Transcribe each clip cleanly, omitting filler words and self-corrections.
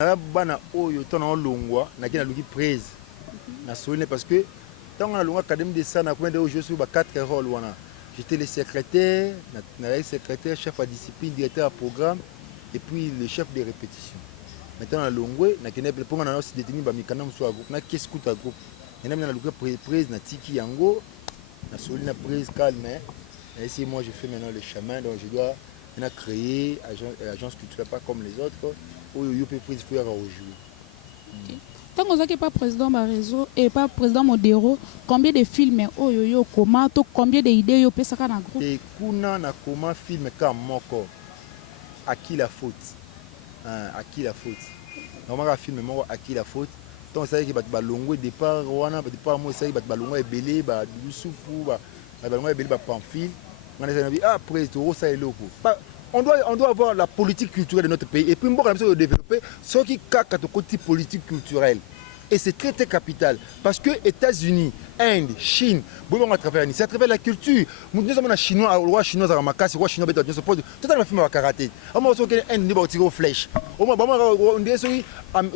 bana oyo tona longwa na kina luki prise na solene parce que tant on a longwa académie de ça na combien de jours sur 4 rôles wana j'étais le secrétaire na secrétaire chef à discipline directeur à programme et puis le chef de répétition maintenant na longwe na kina pour na aussi détenu ba mikana mso groupe na qu'est-ce que ta groupe et na luki prise na tiki yango na solene prise calme et ici moi je fais maintenant le chemin donc je dois créer agence culturelle pas comme les autres. Oui, peut prise faire aujourd'hui. Tant que vous n'êtes pas président de réseau et pas président Modero, combien de films yo comment combien d'idées yo peut ça dans groupe? Et kuna na comment film comme moko à qui la faute? À qui la faute? Normalement film moko à qui la faute? Donc ça veut dire que ba longo départ wana ba départ moi ça veut dire que ba longo ebelé ba dusupu ba longo ebelé ba pamphile. On a dit ah président ça est loco. On doit avoir la politique culturelle de notre pays. Et puis, on doit développer ce qui est le côté politique culturelle. Et c'est très, très capital. Parce que les États-Unis, Inde, Chine, c'est à travers la culture. Nous sommes chinois, le roi chinois, le roi chinois, tout le monde fait karaté. On va dire que l'Inde va tirer aux flèches. On va dire que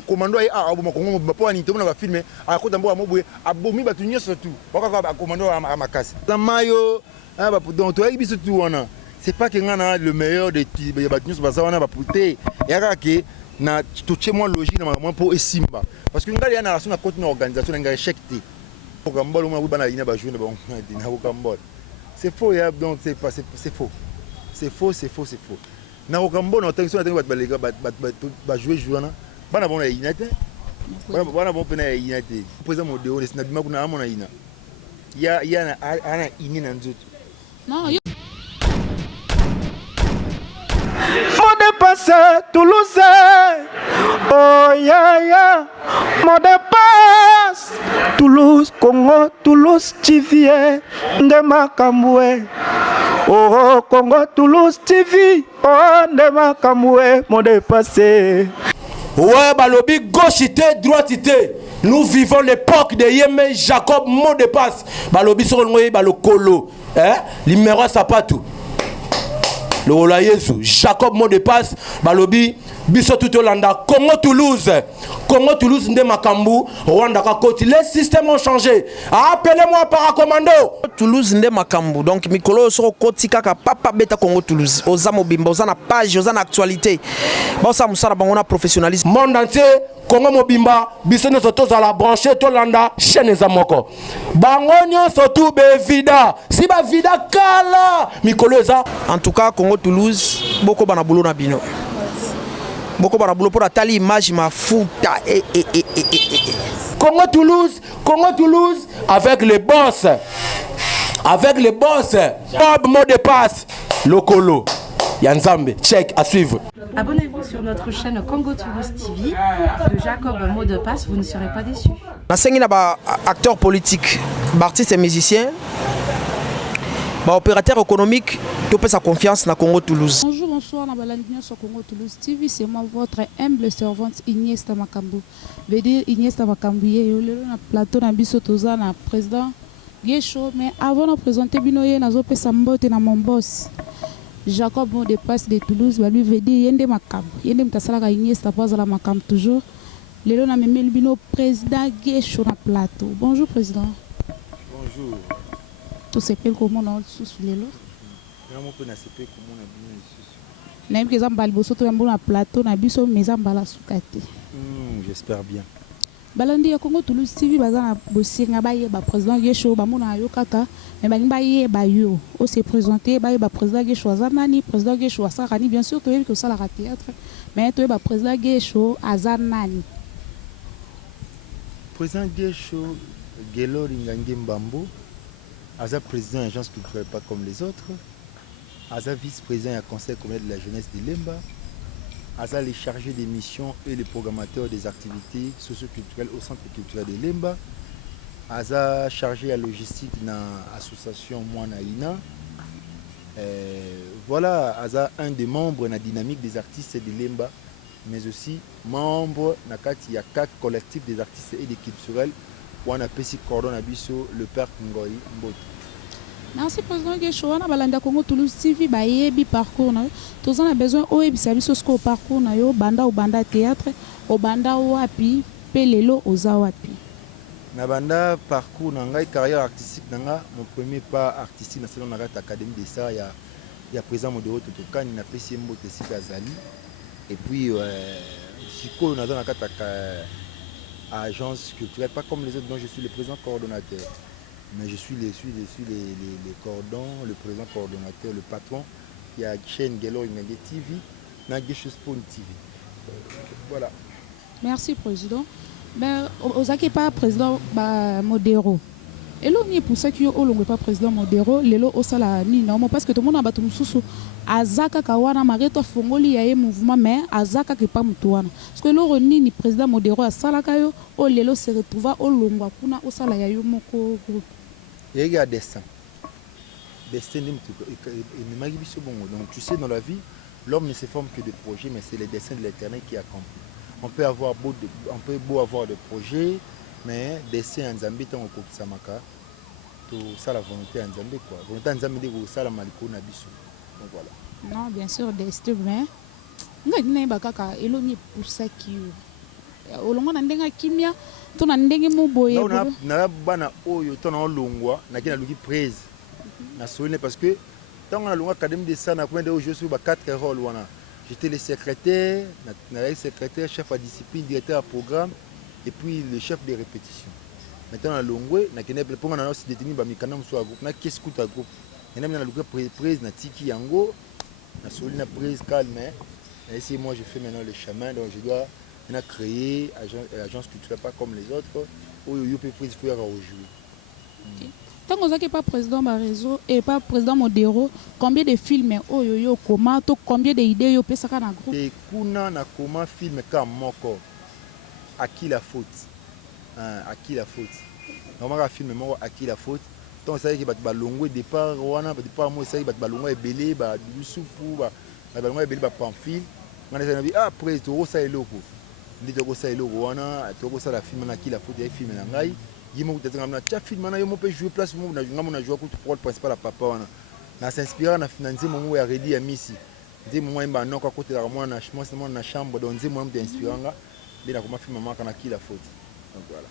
commando est à filmer. À côté d'un bois, à Bomi, surtout. On va commando à Makassi. Dans Mayo, donc, c'est pas que le meilleur des bâtiments sur la pouté et que na toucher moi logique normalement pour Simba parce que nous avons une relation avec une organisation qui est échec pour Gambol on va ina ba jouer na Gambol c'est faux donc c'est pas c'est faux na Gambol on tension ba jouer jouana bana bon inate bana bon pena inate président modéo na bima kuna amona ina ya ana ini na nzoto non Dépassé Toulouse, oh ya, mon dépasse Toulouse, Congo, Toulouse, TV, Ndema Kamboué, oh Congo, Toulouse, TV, oh Ndema Kamboué, mon dépassé. Ouais, balobi gauchité, droitité. Nous vivons l'époque de Yémé Jacob, mon dépasse. Balobi sur le balo colo, hein, numéro sapatou. Le Ola Yesu, Jacob mot de passe, Balobi, Biso tout Olanda, Congo Toulouse, Ndemakambu, Rwanda Kakoti. Les systèmes ont changé. Appelez-moi paracommando. Toulouse Ndemakambu, donc Mikolo soro Koti Kaka, Papa Beta Congo Toulouse, Ozamo Bimba, Ozana page, Ozana actualité. Bossa Moussara Bangona professionnalisme. Monde entier, Congo Mobimba, Biso ne soto à la branchée, Tolanda, chaîne Zamoko. Bangonio soto Bevida, si ba vida kala, Mikolo Eza. En tout cas, Congo Toulouse, beaucoup de boulot na bino. Beaucoup de boulot pour la tali image ma fouta. Congo Toulouse, avec les boss. Bob mot de passe, Lokolo. Yanzambe, check, à suivre. Abonnez-vous sur notre chaîne Congo Toulouse TV de Jacob mot de passe, vous ne serez pas déçus. Nasengi na ba acteur politique, artiste et musicien. Bah, opérateur économique, tu peux sa confiance dans Congo Toulouse. Bonjour, bonsoir, dans Balandinion sur Congo Toulouse TV, c'est moi votre humble servante Ignace Tamakambu. Je veux dire Ignace Tamakambu, il y a un plateau dans Bissotoza, le président Guécho, mais avant de présenter Binoye, nous avons fait Sambote dans mon boss. Jacob Bon de Passe de Toulouse, lui veut dire Yende Makambu. Yende Mtasala Ignace Tapazala Makambu toujours. Le long, nous avons le président Guécho dans le plateau. Bonjour, président. Bonjour. Tu sais pas comment on sous les lots. Vraiment peut nasepe comment on a bien sous. Na mke zamba liboso to yambo na plateau na biso meza mbala sukate. J'espère bien. Balandi ya Congo Toulouse TV bazana bosinga baye ba président Guécho ba mona yo kaka mais ba baye ba yo o se présenter baye ba président Guécho azanani président Guécho asakani bien sûr to yebi ko sala théâtre mais to ba président Guécho azanani. Président Guécho Gelo Lingangi Mbambo Aza président de l'agence culturelle pas comme les autres. Aza vice-président du conseil communal de la jeunesse de Lemba. Aza les chargés des missions et les programmateurs des activités socio-culturelles au centre culturel de Lemba. Aza chargé à logistique dans l'association Moanaïna. Voilà, Aza un des membres de la dynamique des artistes de Lemba, mais aussi membre de 4 collectifs des artistes et des culturels. On a pesi cordon abisso le père Ngoy Mbot. Merci président Guécho, on a balanda Congo Toulouse TV bayebi parcours na. Tous on a besoin oyebi service au parcours na yo banda ou banda théâtre obanda wapi pe lelo oza wapi? Na banda parcours na ngai carrière artistique nanga, mon premier pas artistique na salon na Académie des Arts ya président Modero Totokani na pesi mbote sika zali. Et puis siko na dans la agence culturelle, pas comme les autres dont je suis le président coordonnateur. Mais je suis les cordons, le président coordonnateur, le patron. Il y a chaîne Gelo Imende TV, Nagesho Spoon TV. Voilà. Merci président. Mais ozaki pas président Modero. Et là on est pour ça que on pas président Modero, lelo osala ni non parce que tout le monde a battu mususu azaka kawana mareto fongoli ya mouvement mais azaka ke pas mutuana. Parce que là on ni président Modero asala kayo o lelo se retrouva o longwa kuna osala ya yo moko groupe. Il y a destin. Destin donc tu sais dans la vie, l'homme ne se forme que de projets mais c'est le destin de l'Éternel qui accomplit. On peut beau avoir des projets, mais destin en Zambie tant qu'on samaka, tout ça la volonté en Zambie quoi. Volonté en Zambie de ça la maliko na biso. Donc voilà. Non, bien sûr destin mais ngai bakaka eloni pour ça qui olongo na ndenga kimia to na ndenge mo boye. Na bana oyo to na olongwa na kina luki praise. Na solene parce que tant on a longa académie de ça na combien de jeux sur 4 rôles wana. J'étais le secrétaire, secrétaire, chef à discipline, directeur à programme et puis le chef de répétition. Maintenant, à Longwe, on a aussi détenu un groupe, na qu'est-ce que tu as groupe. Maintenant, on a prise na Tiki Yango, na Solina prise calme. Et ici, moi, je fais maintenant le chemin, donc je dois créer agence culturelle pas comme les autres. Où il peut prise pour jouer. Tant que vous n'êtes pas président Barézo et pas président Modero, combien de films yo comment combien d'idées yo pesa kana groupe? Et kuna na comment film comme moko à qui la faute? À qui la faute? Normalement film moko à qui la faute? Donc ça veut dire que ba longo départ wana départ moi ça ba longo ebelé ba dusupu ba longo ebelé ba pamphile. On a dit après to ça eloko. Ndi to ça eloko wana to ça la film na qui la faute ya film na ngai. Yimo kutazanga na film na yo mo peut jouer place mo na jouer coup rôle principal à papa wana na s'inspirer na financer mo ya Redi ya Misi ndi mo mba noko côté la moi na chambre donc ndi mo m'inspiranga ndi na comment film maman kana qui la faute donc voilà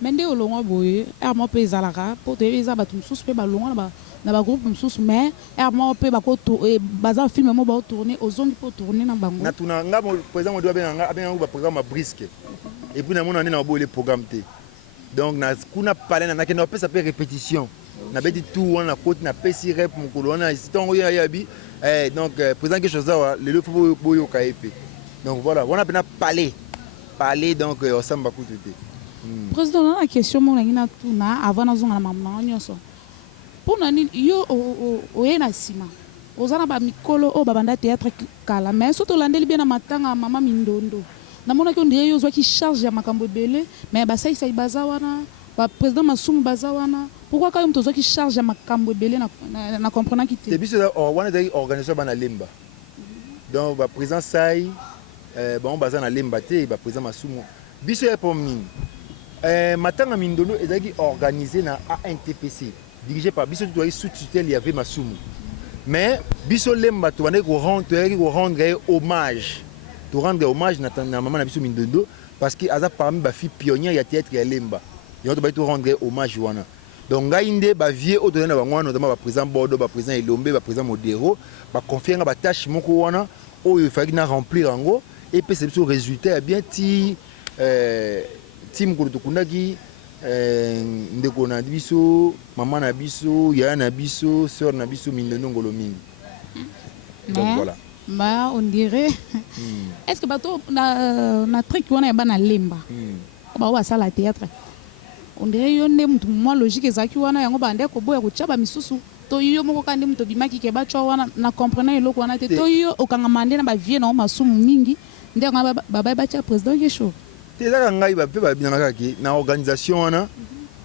mende olongo boye mo pe zalaka pour te eza batu mususu pe balongo na ba groupe mususu mais mo pe ba ko baza film mo ba tourner ozongi pour tourner na bango na tuna nga président mo doit bien ba programme brisque et puis na mona na bo le programme té. Donc na kuna parler na kena pesa pe répétition na beti tout on na côté na pesi rep mon colonna istango ya yabi donc président quelque chose là le faut boyo kaepe donc voilà on a bien parler donc on samba kututé président na question mon ngina tuna avant na zonga na mama nyonso pour nani yo o yena sima ozana ba mikolo o babanda théâtre kala mais surtout landeli bien na matanga mama mindondo na mona ko ndiye yo zwa ki charge ya makambo belé mais ba sai baza wana ba président Masumu baza wana pourquoi quand même tozo ki charge ya makambo belé na comprendre ki te biso wana dai organisation bana lemba donc ba président sai bon baza na lemba te ba président Masumu biso ya pour nini matanga mindono ezaki organisé na ANTPC dirigé par biso doit sous tutelle il y avait Masumu mais biso lemba to wana ko rendre hommage to rendre hommage na maman na biso mindondo parce que aza parmi ba fille pionnière ya théâtre ya lemba yo to ba to rendre hommage wana donc ngainde ba vie au donner na bango notamment ba président Bordeaux ba président Elombe ba président Modero ba confier ba tâche moko wana o il fallait na remplir ango et puis c'est le résultat bien ti team ko to kunaki ndeko na biso maman na biso ya na biso sœur na biso mindondo ngolo mingi donc voilà. Bah on dirait est-ce que bato na truc wana ya bana lemba ba wa sala théâtre on dirait yo ne mtu moi logique ezaki wana yango bande ko boya ko chaba misusu to yo moko kandi mtu bimaki ke ba chwa wana na comprendre eloko wana te to yo okanga mande na ba vie na Masumu mingi ndenga ba cha président Gesho te za ngai ba pe ba binaka ki na organisation wana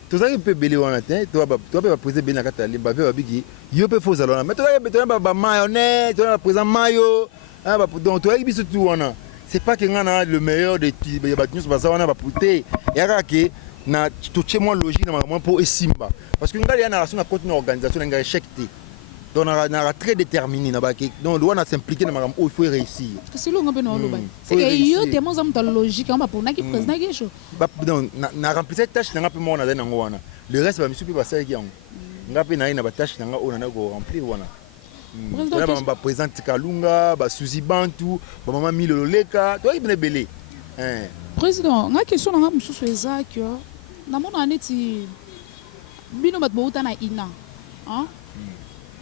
to za pe belé wana te to ba président bena kata lemba pe ba bigi yo pe faux alors mais to za ba mayonnaise to ba président mayo ah ba donc to biso tout wana c'est pas que ngana le meilleur de ba nyos ba wana ba puté yaka ke na to chez moi logique na moi pour esimba parce que ngali na relation na côté na organisation ngai échec te Donc on a très déterminé donc on a s'impliqué dans ma il faut réussir. C'est long peu non loba. C'est que yo tellement ça me logique on va pour na qui président Guécho. Donc na remplir cette tâche na pe mo na dans ngwana. Le reste va me suivre passer qui yango. Ngape na ina ba tâche na on na ko remplir wana. Président ba président Kalunga, ba Suzy Bantu, ba maman Milo Leka, toi ibne belé. Président, nga question na mususu eza que na mona neti bino bat bouta na ina. Hein?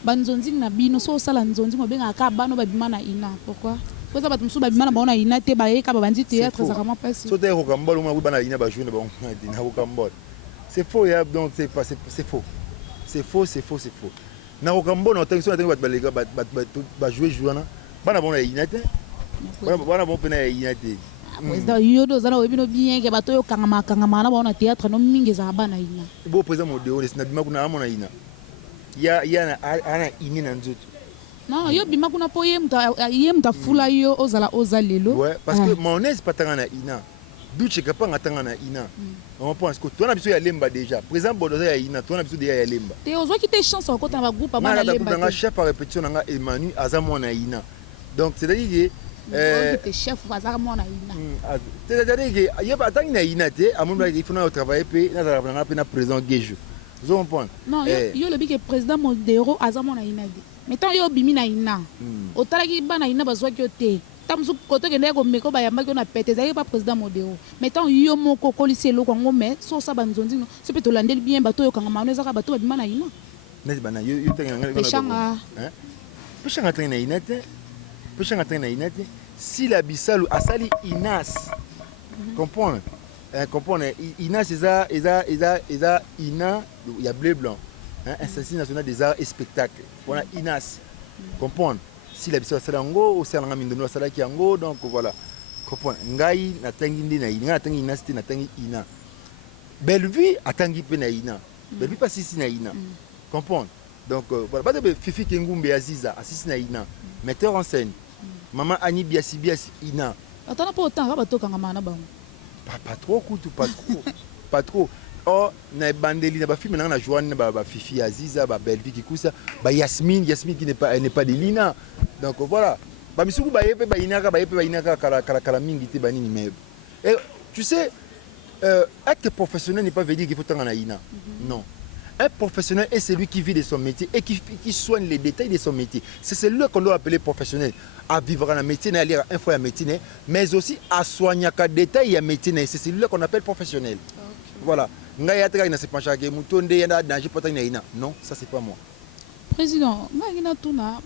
Banzonzi na bino so sala nzonzi mo benga ka bano babima na ina. Pourquoi? Parce que batumsu babima na bona ina te ba eka ba bandi théâtre ça vraiment pas si. So te rokambol mo bana ina ba jouer na bon dina rokambol. C'est faux ya donc c'est pas c'est faux. C'est faux, c'est faux, c'est faux. Na rokambol na tension na ba lega ba jouer jouana. Bana bona ina te. Bana bon pena ina te. Président yo do zana webino bien ke bato yo kangama na bona théâtre no mingi za bana ina. Bo président modéo na bima kuna amona ina. Ya ana ini na nzoto. Non, yo bima kuna po yemta fula yo ozala lelo. Ouais, parce que mon est pas tangana ina. Douche kapanga tangana ina. On pense que toi na biso ya lemba déjà. Président Bodoza ya ina, toi na biso déjà ya lemba. Te ozo ki te chance ko ta ba groupe ba lemba. Na chef à répétition nga Emmanuel azamo na ina. Donc c'est-à-dire que chef azamo na ina. C'est-à-dire que y a pas tangina ina te, amonda il faut na travailler pe na président Guéjo. Vous comprenez? Non, yo le que président Modéro azamo na ina de. Mettons yo bimi na ina. Otalaki bana ina bazwa ki te. Tamzu côté que ndeko meko ba yamba ki na pété za pas président Modéro. Mettons yo moko kolisi lo kongo mais so sa banzonzi no. C'est peut landel bien bato yo kanga mano ezaka bato babima na ina. Neti bana yo tenganga ngana. Peshanga. Hein? Peshanga tengana ina te. Peshanga tengana ina te. Si la bisalu asali inas. Comprendre? Comprendre Ina César Ina il y a bleu blanc Institut national des arts et spectacles voilà Inas comprendre si la biso salango au salanga mindono salaki yango donc voilà comprendre ngai na tangi ndi na ina tangi Inas na tangi ina Bellevue atangi pe na ina Bellevue pas sisi na ina comprendre donc voilà pas de Fifi Kengumbe Aziza assisi na ina metteur en scène maman Annie Biasi ina atana pas autant bato kanga mana ba pas trop coutu pas trop oh na bandeli na ba film na Joanne ba Fifi Aziza ba Bellevue qui cousa ba Yasmine qui n'est pas de Lina donc voilà ba misuku ba yepe ba inaka kala mingi te ba nini mais et tu sais être professionnel n'est pas veut dire qu'il faut tanga na ina non. Un professionnel est celui qui vit de son métier et qui soigne les détails de son métier. C'est celui qu'on doit appeler professionnel. À vivre dans le métier, à lire un fois un métier, mais aussi à soigner les détails de métier. C'est celui qu'on appelle professionnel. Voilà. Non, ça c'est pas moi. Président,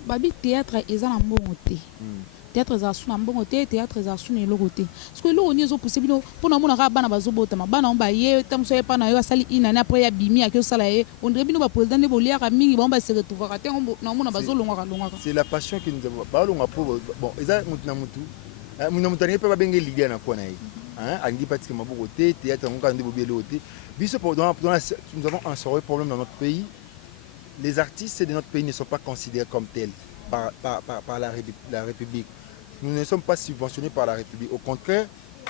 babi théâtre est en bon côté. Théâtre za suna mbongo te théâtre za suna elogote parce que lo onyezo possible pour na mona ka bana bazobota bana on ba ye tamso ye pana yo asali ina na après ya bimi akyo sala ye on dirait bino ba président ne bolia ka mingi ba se retrouver te na mona bazolonga longa. C'est la passion que nous avons ba longa pour bon eza mutu na mutu muna mutani pe ba benge liga na kona ye hein angi pratiquement beaucoup te théâtre on ka ndebo bielo te biso nous avons un sérieux problème dans notre pays. Les artistes de notre pays ne sont pas considérés comme tels par la République. Nous ne sommes pas subventionnés par la République. Au contraire,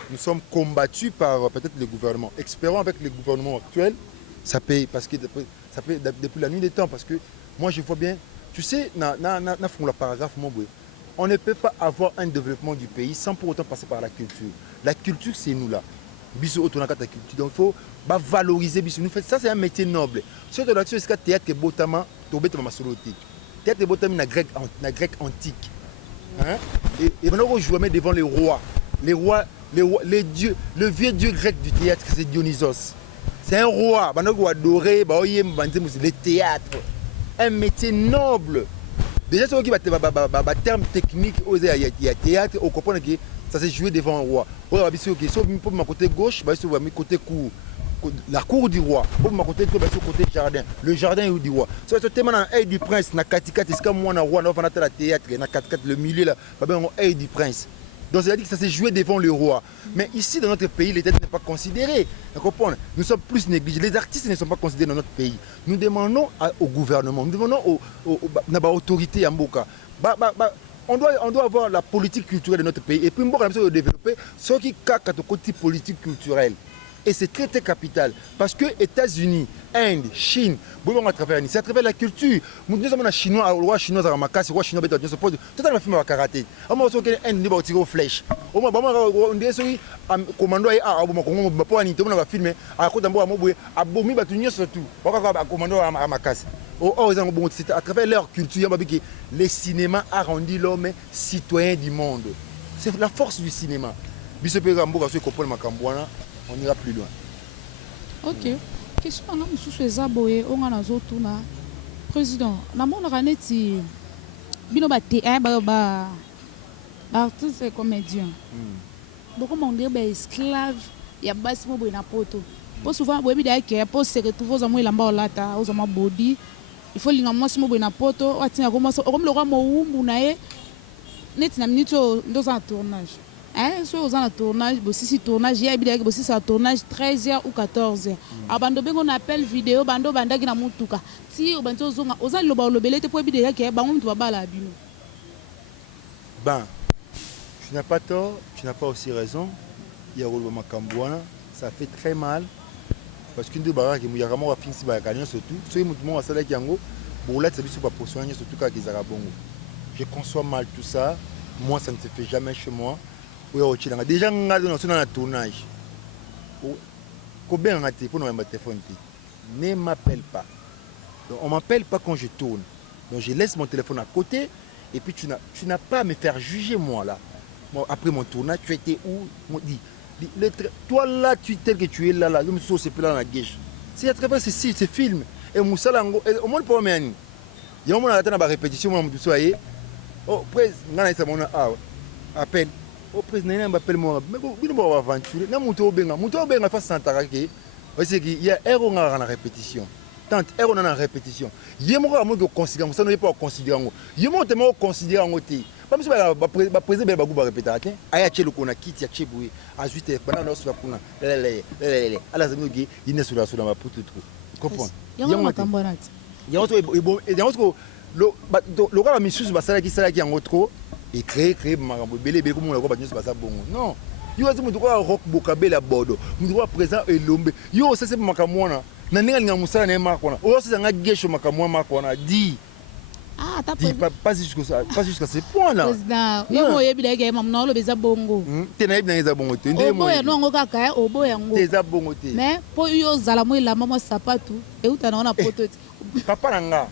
nous sommes combattus par peut-être le gouvernement. Espérons avec le gouvernement actuel, ça paye parce que ça paye depuis la nuit des temps. Parce que moi je vois bien, tu sais, le paragraphe, on ne peut pas avoir un développement du pays sans pour autant passer par la culture. La culture, c'est nous là. Bisous autour de la culture. Donc il faut valoriser bisous. Ça c'est un métier noble. Ce que l'action c'est théâtre et botama, tobet ma soloti. Théâtre et botama na grec antique. Hein? Et maintenant on joue devant les rois, les dieux, le vieux dieu grec du théâtre c'est Dionysos. C'est un roi. Maintenant on adoré, le théâtre, un métier noble. Déjà ce qui va terme technique, il y a théâtre, on comprend que ça s'est joué devant un roi. On va dire que si on ma côté gauche, on va côté cour. La cour du roi, pour ma côté jardin, le jardin du roi. C'est ce thème dans du prince, na katikat, c'est comme moi na roi, na fanata la théâtre, na katikat le milieu là, on du prince. Donc c'est-à-dire que ça s'est joué devant le roi. Mais ici dans notre pays, les têtes n'est pas considéré. Vous comprenez? Nous sommes plus négligés. Les artistes ne sont pas considérés dans notre pays. Nous demandons au gouvernement, nous demandons aux autorités à Mboka. On doit avoir la politique culturelle de notre pays. Et puis, on doit développer ce qui est le côté politique culturelle. Et c'est très très capital. Parce que États-Unis, Inde, Chine, c'est à travers la culture. Nous sommes les Chinois, le roi chinois, le roi chinois, tout le monde fait karaté. On va dire que l'Inde n'est pas tiré aux flèches. On va dire que commando est à filmer, à côté d'un bois, à Bomi, surtout. On va commando à Makassi. C'est à travers leur culture, le cinéma a rendu l'homme citoyen du monde. C'est la force du cinéma. On ira plus loin. Ok. Question on a mususu ezaboye onga nazotuna président na mona neti bino ba artiste et comédien. Donc on dit ba esclave ya basi mo boy na poto. Po souvent boy bi da ke po se retrouver aux amour lamba olata aux amour body. Il faut linga mwasi mo boy na poto atina ko mwasi comme le roi mo wumbu na ye neti na minute dans un tournage. Soit aux en tournage, si tournage, il y a aussi un tournage 13h ou 14h. Abando ben on appelle vidéo, bando bandagi na mutuka. Si au banto aux en le belete pour vidéo qui est bon, tu vas bala bino. Ben, tu n'as pas tort, tu n'as pas aussi raison. Il y a Rolbo Makambouana, ça fait très mal. Parce qu'une de barrages qui m'a vraiment fini si barrage surtout. Soit il m'a salé qui ango, bon là c'est juste pour poursuivre surtout quand ils arabongo. Je conçois mal tout ça. Moi ça ne se fait jamais chez moi. Déjà, on a un tournage. Ne m'appelle pas. Donc, on ne m'appelle pas quand je tourne. Donc je laisse mon téléphone à côté. Et puis tu n'as pas à me faire juger moi là. Moi, après mon tournage, tu étais où? Toi là, tel que tu es là, je me suis aussi là dans la guiche. C'est à travers ces films. Et Moussala, au moins pour moi, il y a un moment où on a une répétition. Oh, président, appelle. Au président, il m'appelle moi. Mais il m'a aventuré. Il m'a fait sentir qu'il y a erreur dans la répétition. Tant erreur dans la répétition. Il y a un moment où on considère, ça ne pas considérer. Il y a un moment où on considère. Comme si le président va répéter. Il y a un moment où on a quitté, il y a un moment où il y a sur la poutre. Tu comprends? Il y a un moment où le roi a mis sur la qui est en trop. Et créer belé comme on le voit pas bon non yo azi mutu kwa rock bokabe la bodo mutu kwa présent elombe yo ça c'est makamwana na ninga musala na makwana o ça nga gesho makamwa makwana di pas jusqu'à ce point là président yo mo yebi deke mamna lo beza bongo te na yebi na eza bongo te ndemo oboya nongo kaka obo yango te eza bongo te mais po yo zala mo la mama sapatu e utana na poto papa nanga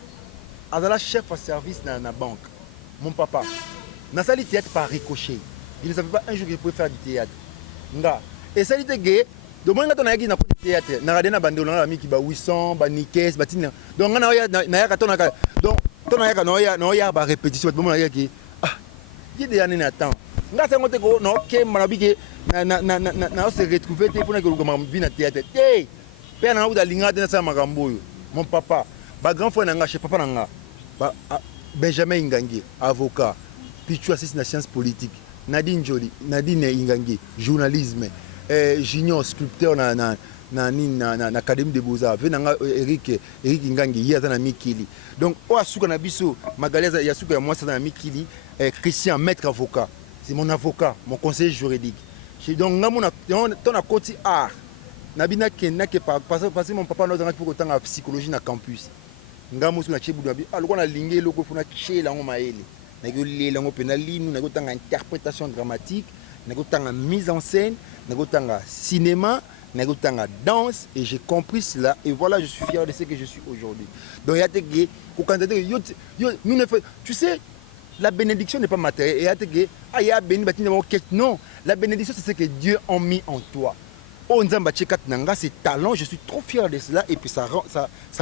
azala chef à service na banque mon papa na sali théâtre par ricochet. Il ne savait pas un jour qu'il pouvait faire du théâtre. Et ça dit que donc moi quand on a eu na théâtre, na radena bande on a mis qui ba 800, ba nikes, ba tina. Donc on a ya katona donc ton na ya ba répétition bon na ki ah, il y a des années temps. Nga ça monte ko no ke marabi ke na se retrouver pour na ko ma vie na théâtre. Eh, père na uda linga de na makambo yo. Mon papa, ba grand frère na chez papa na ba Benjamin Ngangi, avocat. Puis tu assistes à la science politique. Nadine Jolie, Nadine Ingangi, journalisme. Junior, sculpteur na l'Académie des Beaux-Arts. Eric Ngangi, il y a un Mikili. Donc, au Asuka Nabiso, Magaleza Yasuka, moi, c'est un Mikili. Christian, maître avocat. C'est mon avocat, mon conseiller juridique. Donc, on a côté art. Nabina Kenake, parce que mon papa n'a pas autant de psychologie dans le campus. Ngamo sur la Cheboudabi, alors on a ligné le gouvernement chez la Omaëli. Nous avons une interprétation dramatique, nous avons une mise en scène, nous avons un cinéma, nous avons une danse, et j'ai compris cela, et voilà, je suis fier de ce que je suis aujourd'hui. Donc, tu sais, la bénédiction n'est pas matérielle. Non, la bénédiction, c'est ce que Dieu a mis en toi. C'est talent, je suis trop fier de cela, et puis ça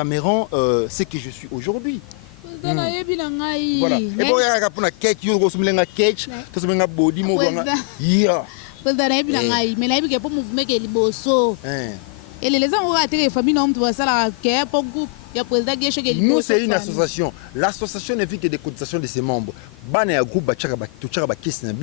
me rend ce que je suis aujourd'hui. Voilà. Et bon, il y a un catch, il y a un catch, il y a un body, il y a un mais là, il y a un mouvement qui est liboso. Et les gens ont raté les familles, non, tu vois ça là, qui est pour groupe. Nous, c'est une association. L'association ne fait que des cotisations de ses membres. Il y a un groupe qui a un tournage, qui a un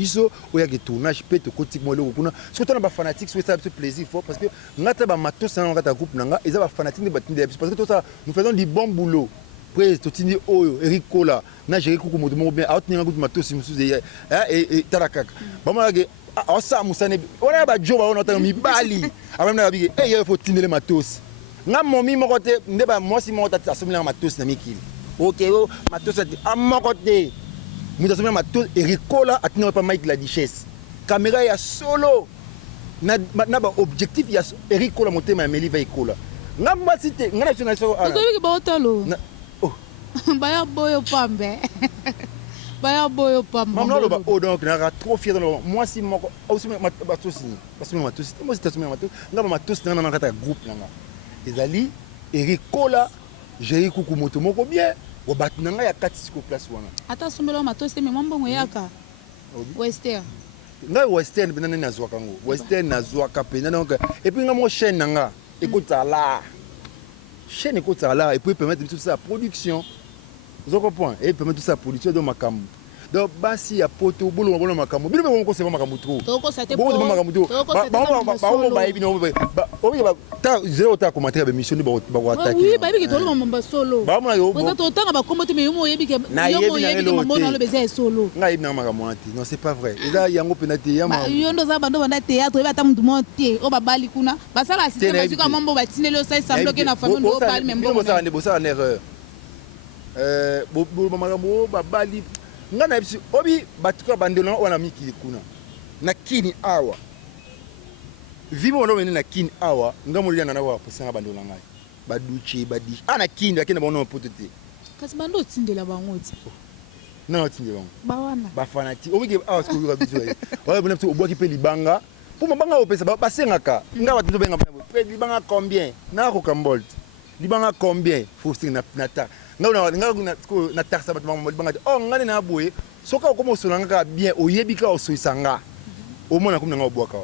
si tu as des fanatiques, c'est un plaisir parce que nous avons un groupe, parce que nous faisons du bon boulot. après totindi oyo Eric Kola na gérer kuku moto moko bien aotinga kutu matosi mususu et tarakaka bamalaki asa musane wana ba joba ona ta mibali abamna bigi il faut tindele matosi nga momi moko te ndeba mwasi moko ta asomela matosi na mikili OK matosi amoko te mutu asomela matosi Eric Kola atinga pa Mike la Duchesse caméra ya solo na ba objectif ya Eric Kola motema ya Meli va ikola nga mwasi te nga na tsona so ala otobi ba otalo baya boyo pambe baya boyo pambe maman loba o donc na trop fier dans moi si moko aussi matosi moi si tasumela matosi nga ba matosi na kata groupe nanga ezali Eric Kola j'ai kuku moto moko bien o batunanga ya kati siko place wana ata sombelo matosi mais mbongo yaka Western nga Western benana na zwaka ngo Western na zwaka pena donc et puis nga mo chaîne nanga écoute là chaîne écoute là et puis permettre tout ça production vous comprenez et permettre tout ça production de makambo donc basi ya poto bolo bolo makambo bino be ko se makambo trop toko sa te bon makambo trop ba ebi no ba obi ba ta zero ta commentaire ba mission ba attaquer oui ba ebi ke tolo mamba solo ba mo yo bo to tanga ba kombo te me yo mo yebi ke yo mo yebi ke mambo na lo beza solo nga ebi na makambo ati non c'est pas vrai eza yango penati ya ma yo ndo za bando banda théâtre ba ta mutu monte o ba bali kuna ba sala système ba zika mambo ba tinelo sa semblo ke na famille ndo bali membo bo ça en erreur bo makambo ba bali nga na biso obi batuka bandelo wana mikili kuna na kini awa vibo ndo mena na kini awa nga molia na wa posanga bandelo ngai baduchi badi ana kini akena bono potete kasi bando tindela bangoti non tindela ba wana ba fanati obi ke awa ko biso wala bona to obwaki pe libanga pour mabanga opesa ba sengaka nga batu benga pe libanga combien na ko kambolt libanga combien faut sing na ta na taxa bato bangati oh ngani na boye soka okoma osolanga bien oyebika osoisanga omona komi nanga obwaka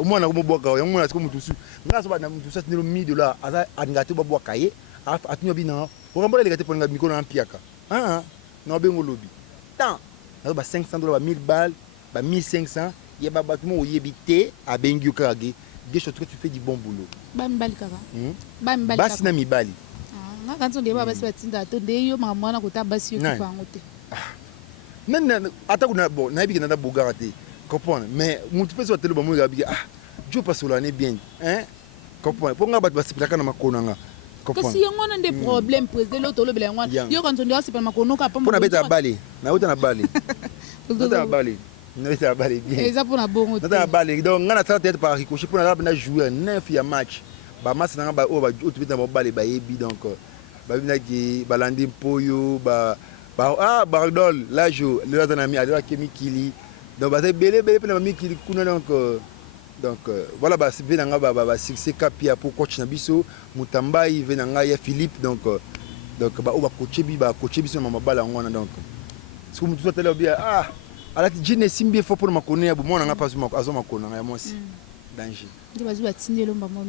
omona komi obwaka yango mona siko mutusu nga so bana mutusu atindelo $1000 aza alinga te babwaka ye atinyo binanga okambola elinga te polinga mikolo na mpiaka na obengo lobi tant nazo ba $500 ba 1000 balles ba 1500 ye ba bato mo oyebi te abengi okaka ge gesho tu fais du bon boulot ba mibali kaka ba mibali basi na mibali nga kanso ndeba basi batinda to ndeyo mwana kota basi yo kipango te nana ata kuna bon na biki na bogara te comprendre mais mutu pesa wa telo ba mo gabi jo pasola ne bien comprendre po nga bat basipilaka na makona nga comprendre kasi yango na nde problème président lo tolo bela ngwana yo kanso ndio asipela makono ka pa po na beta bali na uta na bali na bali na beta bali bien eza po na bongo te na bali donc nga na tata tête par ricochet po na jouer 9 ya match ba match na ba o ba otu beta ba bali ba yebi donc babinaki balandi mpoyo bardol lajo le azanami adwa kemi kili donc ba belé pe na mikili kuna donc voilà ba venanga ba succès kapia pour coach na biso mutambai venanga ya Philippe donc ba o ba coacher biso na mabala ngona donc ce que mutu tele bien alati jine simbi fo pour makone ya bomona nga pas azoma kona ya mosi danger ndio bazwa tindelo mbamo $1000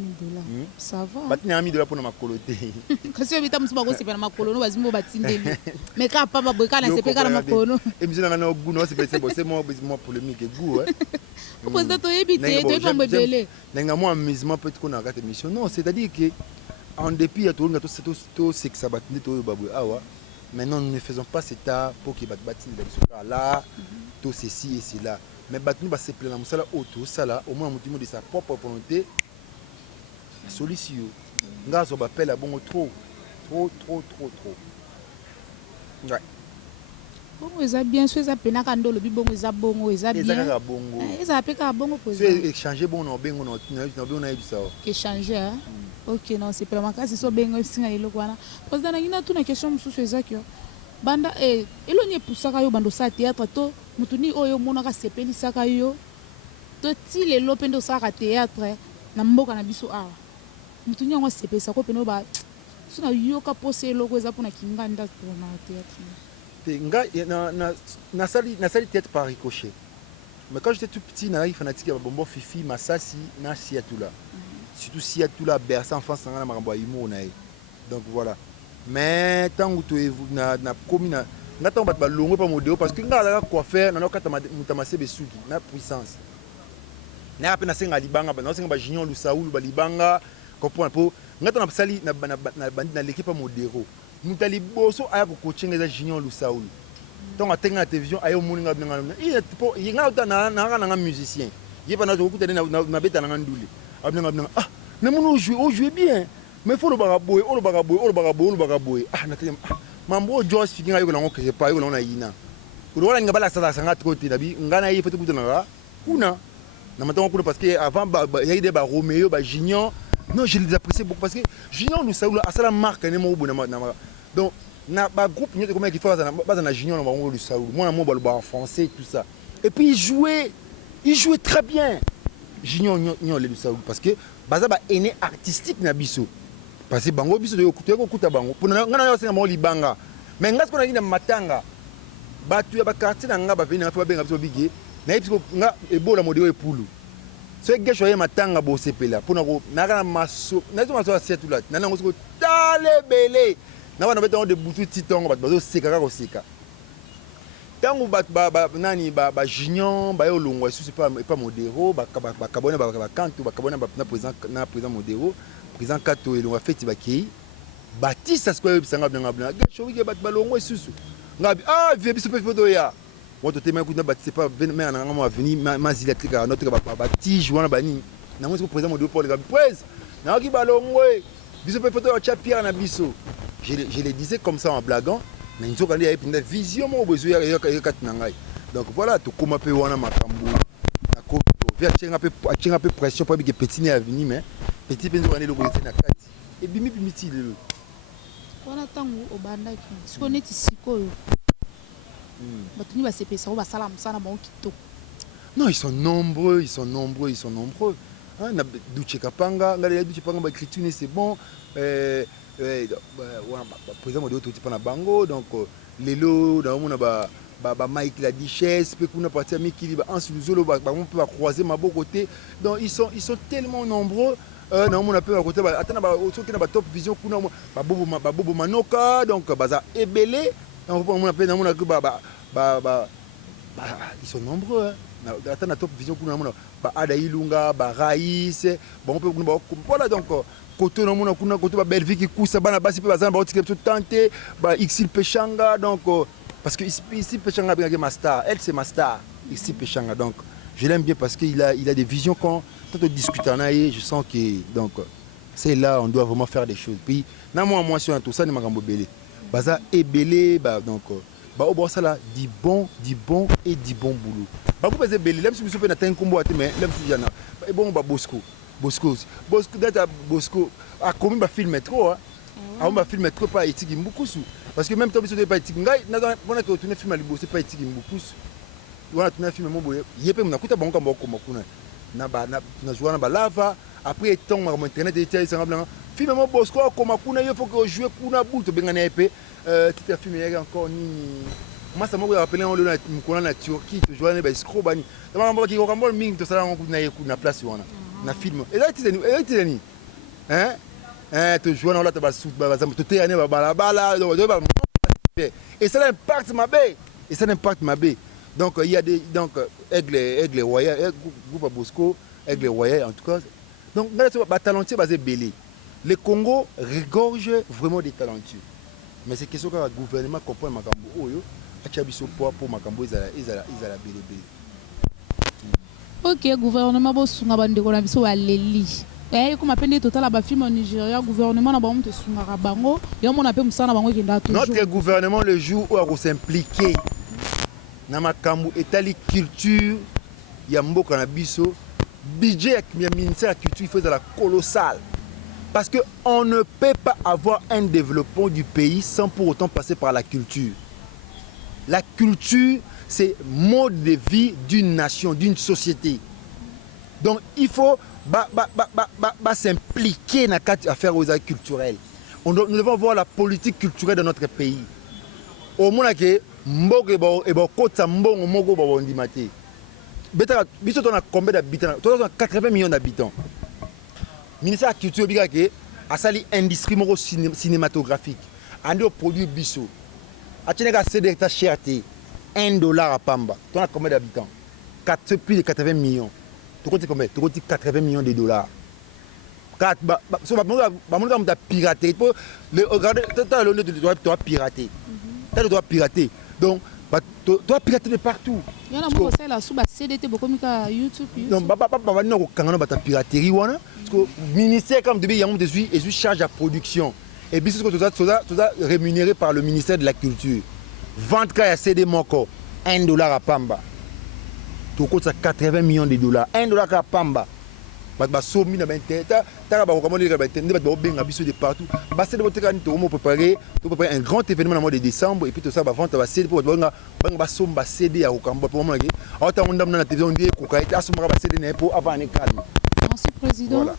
ça va batina $1000 pour na makolo te kasi yo bita musuma ko sepela makolo no bazimbo batindeli mais ka papa boka na sepeka na makolo émission nga na guno c'est bon c'est moi polémique goût ko poste to ebité to pa mbebele nga moi amusement peut qu'on arrête émission non c'est-à-dire que en dépit ya to nga to sexa batinde to babwe awa maintenant nous ne faisons pas cet art pour que batinde là tout ceci et cela mais batini ba sepela na musala auto sala au moins mutimo de sa propre volonté solution ngazo ba pela bongo trop ouais bongo eza bien so eza pena ka ndolo bi bongo eza bongo eza bien eza bongo eza peka bongo pour ça échanger bongo na bengo na ebisa échanger OK non c'est vraiment kasi so bengo singa lelo kwana parce que na ngina tuna question mususu eza kyo banda elonye pusaka yo bando sa théâtre to mutuni oyo monaka sepeli saka yo to ti lelo pendo saka théâtre na mboka na biso awa mutuni yango sepesa ko peno ba suna yoka pose eloko eza pona kinganda to na théâtre te nga na sali théâtre par ricochet mais quand j'étais tout petit na fanatique ya bombo fifi masasi na siatula surtout siatula bersa enfance na makambo ya humour na donc voilà mais tant que na commune nga tant bat balongo pa modéo parce que nga la coiffeur na lokata mutamase besuki na puissance na apena senga libanga ba na senga ba junior lusaulu ba libanga comprendre po nga tant na sali na bandi na l'équipe modéro mutali boso aya ko coaching eza Junior Lusaulu donc atenga na télévision ayo moninga benga il po yinga utana na musicien yeba na ko kutana na beta na nduli abnanga ah na mono jouer bien mais faut le bagaboy ah na tellement mambo Josh fikinga yo lango que pas yo na yina unaona ngabala sasa sangati kote nabi ngana yi fete kutana kuna na matango kuna parce que avant il y a eu des Roméo Junior. Non, je les apprécie beaucoup parce que Junior nous saoule à la marque ne mo bona donc na ba groupe ni comment qu'il faut na Junior on le saoule moi mon bal en français tout ça et puis il jouait très bien Junior le saoule parce que baza ba aîné artistique na biso parce que bango biso de okuta bango pour ngana yo senga mo libanga mais ngas ko na ina matanga ba tu ya ba quartier na nga ba vena fa benga biso bigé na epiko nga ebola modelo epulu ce que je matanga bo sepela pour na maso na zo maso asetu la na ngo tale belé na wana beto de butu titongo bat bazo seka ko seka tango bat nani ba Junior ba yo longwa sous pas modéro ba kabona ba kanto ba kabona na président modéro président kato e longwa feti ba kei Baptiste asko yo bisanga blanga gesho wi bat balongwa sous ngabi ah vie biso pe photo ya woto te makuta Baptiste pas mais na ngamo venir mazila tika notre ba tige wana bani na mo président modéro pour les presse na ki balongwe biso pe photo ya Pierre na biso je le disais comme ça en blaguant mais nous avons une vision mon besoin donc voilà tout comme peu wana makambo na ko via chenga peu pression pour que petit ne venir mais petit penzo wana loko na kati et bimi ti lelo wana tango obandaki siko neti sikoyo batuni ba sepesa ba sala musana ba kitoko. Non, ils sont nombreux hein na Duche Kapanga ngale Duche Kapanga ba écriture c'est bon président modéro tout pas na bango donc lelo na mona ba Mike la Duchesse pe kuna parti ami qui ba en suluzolo ba on peut croiser ma beau côté donc ils sont tellement nombreux na mona pe à côté ba atana ba soki na ba top vision kuna ba bobo manoka donc baza ebelé on mona pe na mona que ils sont nombreux hein atana top vision kuna mona ba Ada Ilunga ba Raïs ba on peut voilà donc côté na mona kuna côté ba Belvique qui cousa bana basi pe bazana ba otike tout tenter ba Xil Pechanga donc parce que ici Pechanga bien que master elle c'est master ici Pechanga donc je l'aime bien parce qu'il a des visions quand on discute en aïe je sens que donc c'est là on doit vraiment faire des choses puis na moi sur tout ça ni makambo belé baza ebelé ba donc ba obo ça là dit bon et dit bon boulot ba ko bazé belé même si biso pe na tan kombo ate mais même si jana et bon ba Bosco data Bosco a commis ba film trop hein a ba film trop pas éthique mbukusu parce que même temps biso de pas éthique ngai na bona ko tourner film ali Bosco pas éthique mbukusu wana tourner film mo boye yepe na kuta bango kambo ko makuna na jouer na ba lava après temps ma internet était ça blanc film mo Bosco ko makuna il faut que jouer kuna buto bengana épée petit film il y a encore ni moi ça m'a rappelé on le na Turquie to jouer na ba scro bani na mamba ki ko kambo mingi to sala na place wana na film et là tu ni hein to jouer na la ta ba sous ba to te ane ba balabala et ça impact ma baie donc il y a des donc aigle royal groupe Bosco aigle royal en tout cas donc ba talentueux basé belé le Congo regorge vraiment des talentueux mais c'est question que le gouvernement comprend makambo oyo acha biso pour makambo ezala belé. Ok, gouvernement bosunga bandeko na biso baleli comme appelle total ba film au Nigeria gouvernement na bango te sunga bango yo mona pe musana bango kenda toujours notre gouvernement le jour où a s'impliquer na makambo etali culture ya mboka na biso budget ya ministère de la culture il faut de la colossale parce que on ne peut pas avoir un développement du pays sans pour autant passer par la culture. La culture c'est mode de vie d'une nation, d'une société. Donc il faut s'impliquer dans les affaires culturelles. Nous devons voir la politique culturelle de notre pays. Au moins que Mbok et Bokota Mbongo Mogo Bondimate. Biso on a combien d'habitants? 80 millions d'habitants. Le ministère de la Culture bigake a sali industrie cinématographique. Andi au produit biso. Atineka cédé ta cherté. $1 à Pamba. Tu as combien d'habitants? Plus de 80 millions. Tu comptes combien? Tu comptes 80 millions de dollars. so bamonaka moto apirater po tu dois pirater tu dois pirater donc tu dois pirater de partout yana moko sala suba CDT bokomika YouTube non baba no kokangana bata piraterie wana parce que ministère comme de yango dessus et charge à production et puis ce que tu dois rémunéré par le ministère de la culture vente ka ya CD moko $1 à pamba tu coûte 80 millions de dollars $1 à pamba ba somi na benteta ta ba ko kamoli ka bentenda ba benga biso de partout ba c'est de botika ni to préparer un grand événement au mois de décembre et puis tout ça ba vente ba CD pour ba somba CD ya kokamba pour moi ke autant on ndam na télévision ndi ko ka ita somba ba CD na pour avant ne calme. Merci président. Voilà.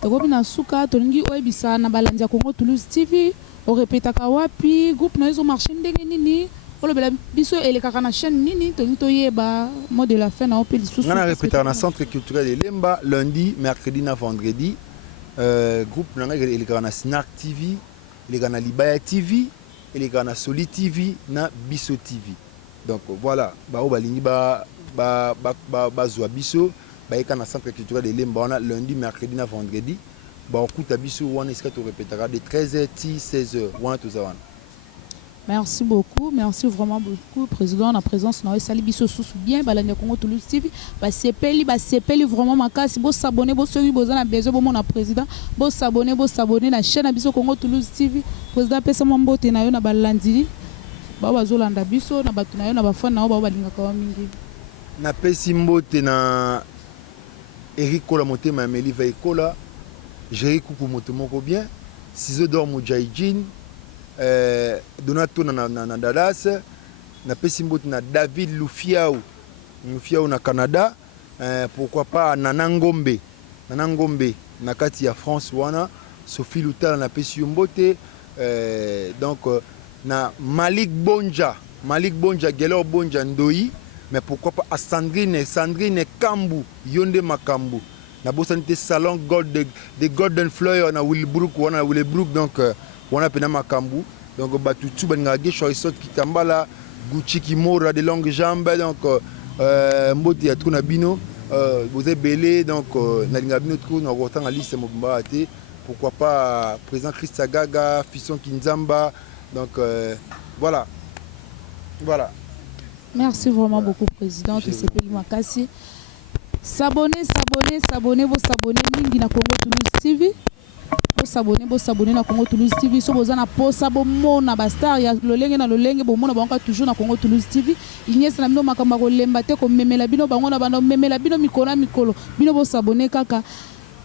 Tokobi na suka tolingi oyebisa na balandi ya Congo Toulouse TV o répétaka wapi groupe na izo marché ndenge nini olobela biso elekaka na chaîne nini tolingi toyeba mot de la fin na opeli susu. On a répété na centre culturel de Lemba lundi, mercredi na vendredi. Groupe na elekaka na Snack TV, elekaka na Libaya TV, elekaka na Soli TV na Biso TV. Donc voilà, ba o balingi ba zwa biso baika na centre culturel de Lemba on a lundi, mercredi na vendredi. Ba okuta biso wana iska to répétera de 13h à 16h wana to zawana. Merci beaucoup, merci vraiment beaucoup, président. La présence na sali biso susu bien balanya Congo Toulouse TV. Ba sepeli vraiment makasi bo s'abonner bo soki bo na besoin bo mon président bo s'abonner na chaîne na biso Congo Toulouse TV. Président pesa mbote na yo na balandi ba bazolanda biso na batu na yo na bafana na ba balinga ka mingi. Na pesi mbote na Eric Kola motema Meli va Kola. Jerry Kuku motomoko bien. Ciseaux d'or Mujahideen. Donato na Dallas na Pesimbout na David Lufiao na Canada, pourquoi pas Nanangombe na kati ya France wana Sophie Lutal na Pesimbote donc na Malik Bonja Gelor Bonja Ndoi, mais pourquoi pas à Sandrine Kambu Yonde Makambu na Bosanité Salon de Golden Flower na Willbrook donc on a pena makambu donc batutu bangage choisot kitambala Gucci Kimora de longues jambes donc mboti ya trou na bino vous êtes belé donc na linga bino trou na rotang na liste mobimba ate pourquoi pas président Christa Gaga Fisson Kinzamba donc voilà merci vraiment beaucoup président de CPL Makasi s'abonner mingi na Congo Toulouse TV s'abonner na Congo Toulouse TV so bozana posa bo mona ba star ya lolenge bo mona bango toujours na Congo Toulouse TV Ignace na bino makamba ko lemba te ko memela bino bango na bando memela bino mikolo bino bo s'abonner kaka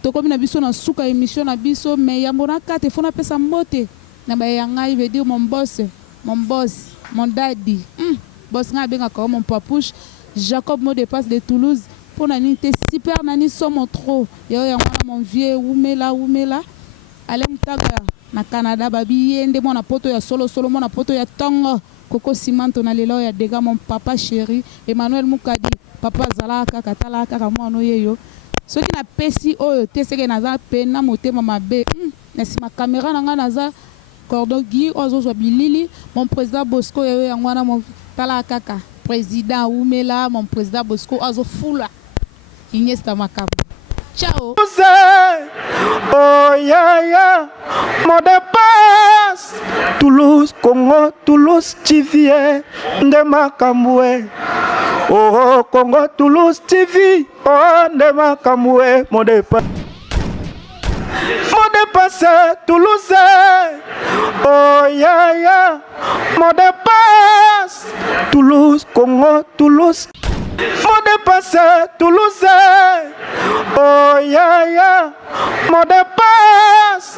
to komi na biso na suka émission na biso mais ya mona kate fona pesa mbote na ba yanga veut dire mon boss mon daddy boss nga benga ko mon papouche Jacob mot de passe de Toulouse pour na nité super nani somo trop yo ya mon vieux Oumela ale mutaga na Canada babi yende mona poto ya solo mona poto ya tongo koko simanto na lelo ya dega mon papa chéri Emmanuel Mukadi papa zalaka katala kaka mwana yeyo soki na pesi oyo teseke naza pena motema mabe na sima caméra nanga naza cordon Guy ozo bilili mon président Bosco yeyo ya mwana mon tala kaka président Oumela mon président Bosco ozo fula Ignace Makambo. Ciao. Oh yeah, mot de passe. Toulouse, Congo, Toulouse, TV, de Makamboué. Oh Congo, Toulouse, TV, oh de Makamboué, mot de passe. Mot de passe, Toulouse. Oh yeah, mot de passe. Toulouse, Congo, Toulouse. Mot de passe, Toulouse. Oh yeah, mot de passe.